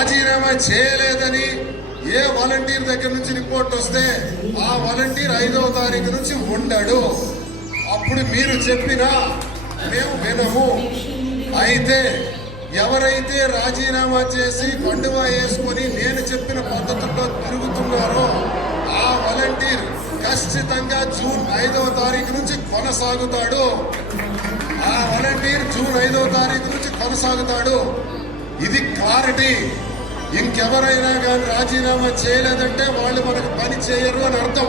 రాజీనామా చేయలేదని ఏ వాలంటీర్ దగ్గర నుంచి రిపోర్ట్ వస్తే ఆ వాలంటీర్ 5వ తారీఖు నుంచి ఉండడు. అప్పుడు మీరు చెప్పినా మేము వినము. అయితే ఎవరైతే రాజీనామా చేసి కండువా వేసుకొని నేను చెప్పిన పద్ధతుల్లో తిరుగుతున్నారో ఆ వాలంటీర్ ఖచ్చితంగా జూన్ 5వ తారీఖు నుంచి కొనసాగుతాడు. ఆ వాలంటీర్ జూన్ 5వ తారీఖు నుంచి కొనసాగుతాడు. ఇది క్లారిటీ. ఇంకెవరైనా కానీ రాజీనామా చేయలేదంటే వాళ్ళు మనకు పని చేయరు అని అర్థం.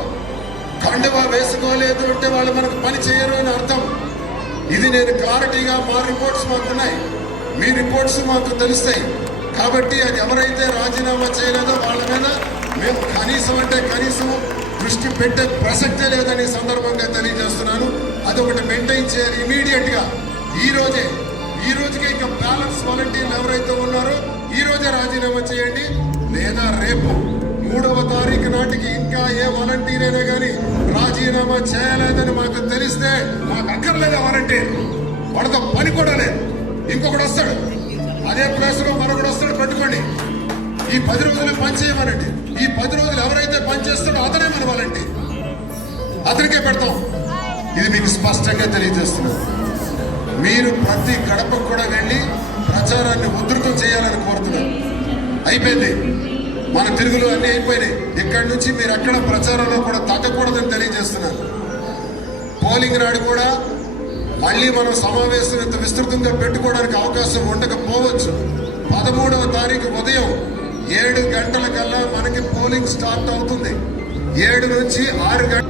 కండువా వేసుకోలేదు అంటే వాళ్ళు మనకు పని చేయరు అని అర్థం. ఇది నేను క్లారిటీగా మా రిపోర్ట్స్ మాకున్నాయి, మీ రిపోర్ట్స్ మాకు తెలుస్తాయి. కాబట్టి అది ఎవరైతే రాజీనామా చేయలేదో వాళ్ళ మీద మేము కనీసం అంటే కనీసం దృష్టి పెట్టే ప్రసక్తే లేదని సందర్భంగా తెలియజేస్తున్నాను. అదొకటి మెయింటైన్ చేయాలి ఇమీడియట్ గా. ఈ రోజుకే ఇంకా బ్యాలెన్స్ వాలంటీర్లు ఎవరైతే ఉన్నారో ఈ రోజే రాజీనామా చేయండి. లేదా రేపు 3వ తారీఖు నాటికి ఇంకా ఏ వాలంటీర్ అయినా కానీ రాజీనామా చేయలేదని మాకు తెలిస్తే మాకు అక్కర్లేదు వాలంటీర్, వాడితో పని కూడా లేదు. ఇంకొకటి వస్తాడు, అదే ప్లేస్ లో మరొకటి వస్తాడు, పెట్టుకోండి. ఈ 10 రోజులు పని చేయమనండి. ఈ 10 రోజులు ఎవరైతే పని చేస్తాడో అతనే మన వాలంటీర్, అతనికే పెడతాం. ఇది మీకు స్పష్టంగా తెలియజేస్తున్నాను. మీరు ప్రతి గడపకు కూడా వెళ్ళి ప్రచారాన్ని ఉధృతం చేయాలని కోరుతున్నాను. అయిపోయింది, మన తిరుగులు అన్ని అయిపోయినాయి. ఇక్కడి నుంచి మీరు ఎక్కడ ప్రచారంలో కూడా తగ్గకూడదని తెలియజేస్తున్నాను. పోలింగ్ నాడు కూడా మళ్ళీ మనం సమావేశం ఇంత విస్తృతంగా పెట్టుకోవడానికి అవకాశం ఉండకపోవచ్చు. 13వ తారీఖు ఉదయం 7 గంటల కల్లా మనకి పోలింగ్ స్టార్ట్ అవుతుంది. 7 నుంచి 6 గంటల